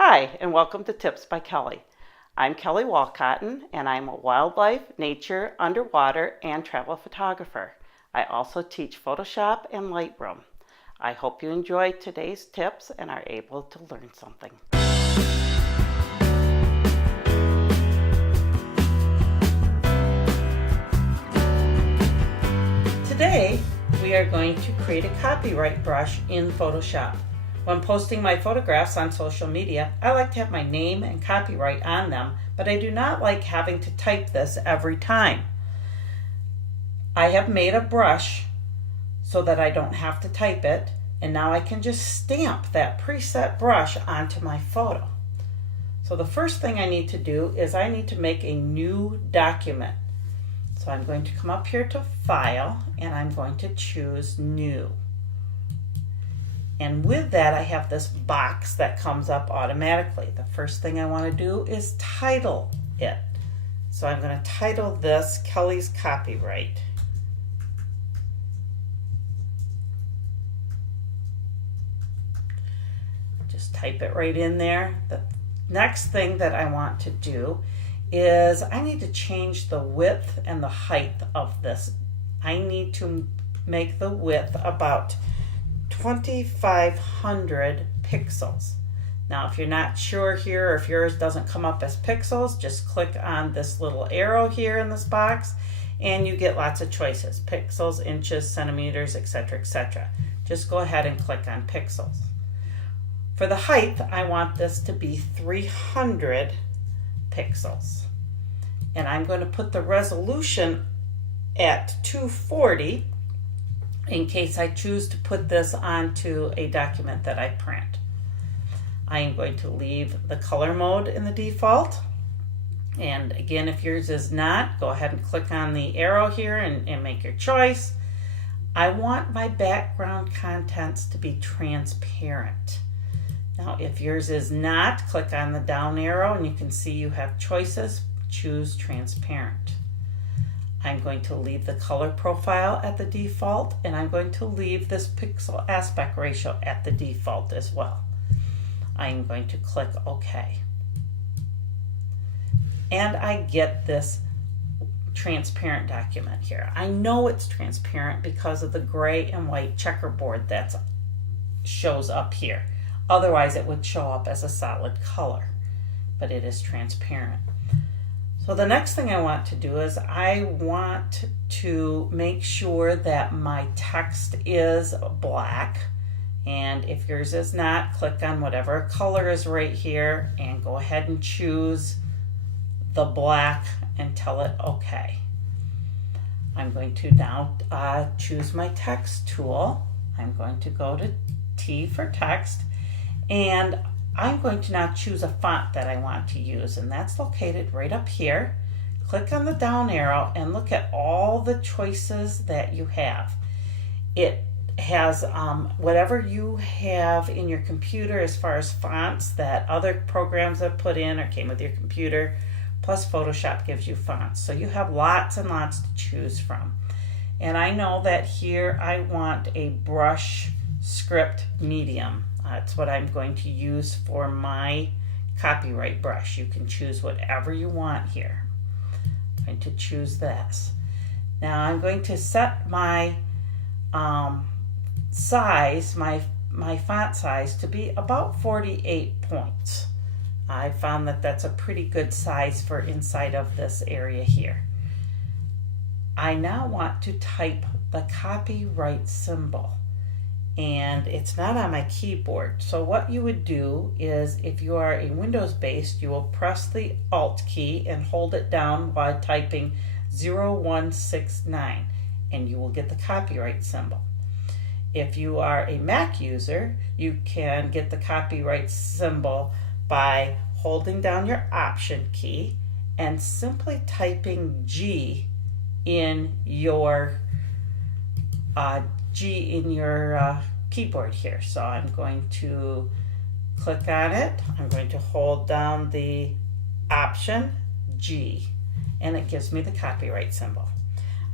Hi, and welcome to Tips by Kelly. I'm Kelly Walcotton, and I'm a wildlife, nature, underwater, and travel photographer. I also teach Photoshop and Lightroom. I hope you enjoy today's tips and are able to learn something. Today, we are going to create a copyright brush in Photoshop. When posting my photographs on social media, I like to have my name and copyright on them, but I do not like having to type this every time. I have made a brush so that I don't have to type it, and now I can just stamp that preset brush onto my photo. So the first thing I need to do is I need to make a new document. So I'm going to come up here to File, and I'm going to choose New. And with that, I have this box that comes up automatically. The first thing I want to do is title it. So I'm going to title this Kelly's Copyright. Just type it right in there. The next thing that I want to do is I need to change the width and the height of this. I need to make the width about 2,500 pixels. Now, if you're not sure here, or if yours doesn't come up as pixels, just click on this little arrow here in this box, and you get lots of choices: pixels, inches, centimeters, etc., etc. Just go ahead and click on pixels. For the height, I want this to be 300 pixels. And I'm going to put the resolution at 240 in case I choose to put this onto a document that I print. I am going to leave the color mode in the default. And again, if yours is not, go ahead and click on the arrow here and make your choice. I want my background contents to be transparent. Now, if yours is not, click on the down arrow and you can see you have choices. Choose transparent. I'm going to leave the color profile at the default, and I'm going to leave this pixel aspect ratio at the default as well. I'm going to click OK. And I get this transparent document here. I know it's transparent because of the gray and white checkerboard that shows up here. Otherwise, it would show up as a solid color, but it is transparent. So the next thing I want to do is I want to make sure that my text is black. And if yours is not, click on whatever color is right here and go ahead and choose the black and tell it OK. I'm going to now choose my text tool. I'm going to go to T for text, and I'm going to now choose a font that I want to use, and that's located right up here. Click on the down arrow and look at all the choices that you have. It has whatever you have in your computer as far as fonts that other programs have put in or came with your computer, plus Photoshop gives you fonts. So you have lots and lots to choose from. And I know that here I want a brush script medium. That's what I'm going to use for my copyright brush. You can choose whatever you want here. I'm going to choose this. Now I'm going to set my size, my font size, to be about 48 points. I found that that's a pretty good size for inside of this area here. I now want to type the copyright symbol, and it's not on my keyboard. So what you would do is, if you are a Windows based, you will press the Alt key and hold it down while typing 0169, and you will get the copyright symbol. If you are a Mac user, you can get the copyright symbol by holding down your Option key and simply typing G in your keyboard here. So I'm going to click on it. I'm going to hold down the Option G, and it gives me the copyright symbol.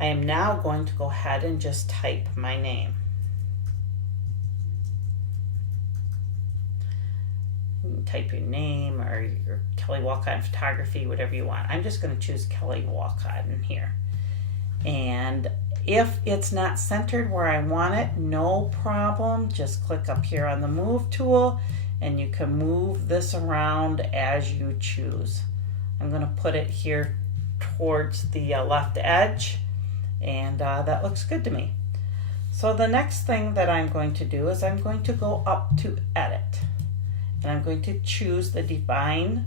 I am now going to go ahead and just type my name. can type your name or your Kelly Walcott Photography, whatever you want. I'm just going to choose Kelly Walcott in here. And if it's not centered where I want it, no problem. Just click up here on the Move tool and you can move this around as you choose. I'm going to put it here towards the left edge, and that looks good to me. So the next thing that I'm going to do is I'm going to go up to Edit, and I'm going to choose the Define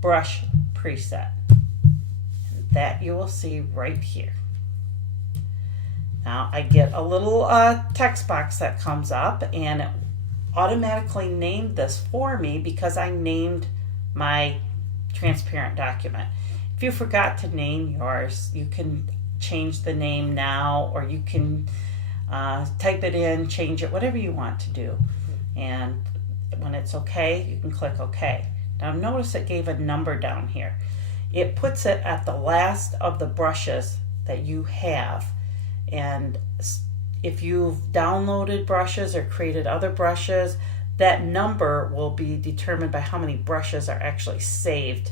Brush preset. And that you will see right here. Now I get a little text box that comes up, and it automatically named this for me because I named my transparent document. If you forgot to name yours, you can change the name now, or you can type it in, change it, whatever you want to do. And when it's okay, you can click OK. Now notice it gave a number down here. It puts it at the last of the brushes that you have. And if you've downloaded brushes or created other brushes, that number will be determined by how many brushes are actually saved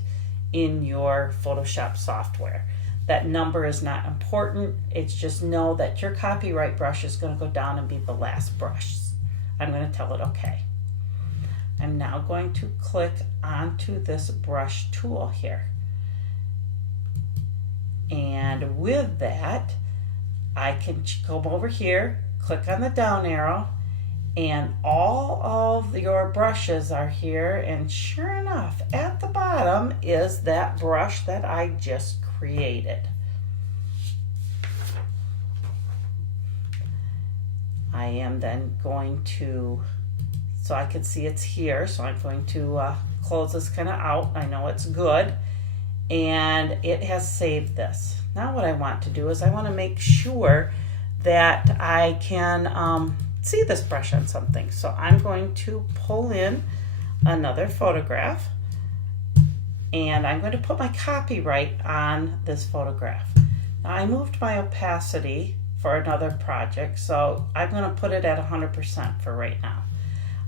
in your Photoshop software. That number is not important. It's just know that your copyright brush is going to go down and be the last brush. I'm going to tell it OK. I'm now going to click onto this brush tool here. And with that, I can come over here, click on the down arrow, and all of your brushes are here, and sure enough, at the bottom is that brush that I just created. I am then going to, so I can see it's here, so I'm going to close this kind of out. I know it's good, and it has saved this. Now what I want to do is I want to make sure that I can see this brush on something. So I'm going to pull in another photograph, and I'm going to put my copyright on this photograph. Now I moved my opacity for another project, so I'm going to put it at 100% for right now.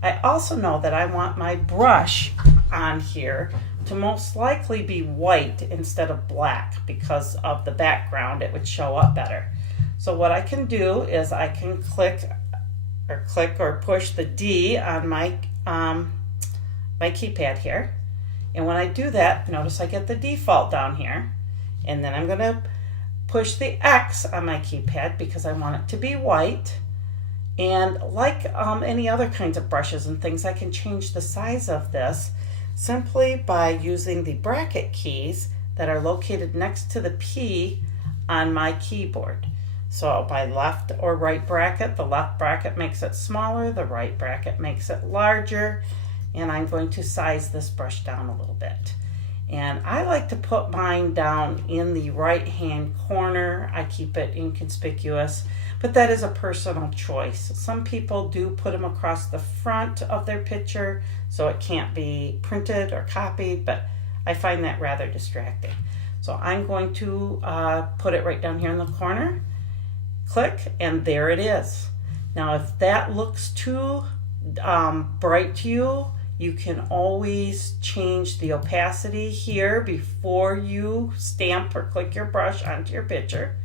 I also know that I want my brush on here to most likely be white instead of black because of the background. It would show up better. So what I can do is I can click or push the D on my my keypad here, and when I do that, notice I get the default down here, and then I'm going to push the X on my keypad because I want it to be white. And like any other kinds of brushes and things, I can change the size of this simply by using the bracket keys that are located next to the P on my keyboard. So by left or right bracket, the left bracket makes it smaller, the right bracket makes it larger, and I'm going to size this brush down a little bit. And I like to put mine down in the right hand corner. I keep it inconspicuous, but that is a personal choice. Some people do put them across the front of their picture so it can't be printed or copied, but I find that rather distracting. So I'm going to put it right down here in the corner, click, and there it is. Now if that looks too bright to you, you can always change the opacity here before you stamp or click your brush onto your picture.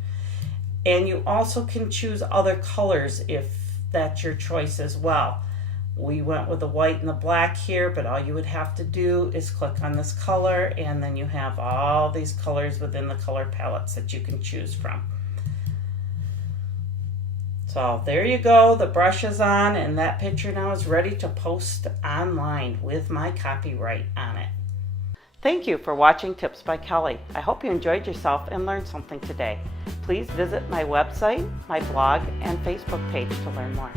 And you also can choose other colors if that's your choice as well. We went with the white and the black here, but all you would have to do is click on this color, and then you have all these colors within the color palettes that you can choose from. So there you go, the brush is on, and that picture now is ready to post online with my copyright on it. Thank you for watching Tips by Kelly. I hope you enjoyed yourself and learned something today. Please visit my website, my blog, and Facebook page to learn more.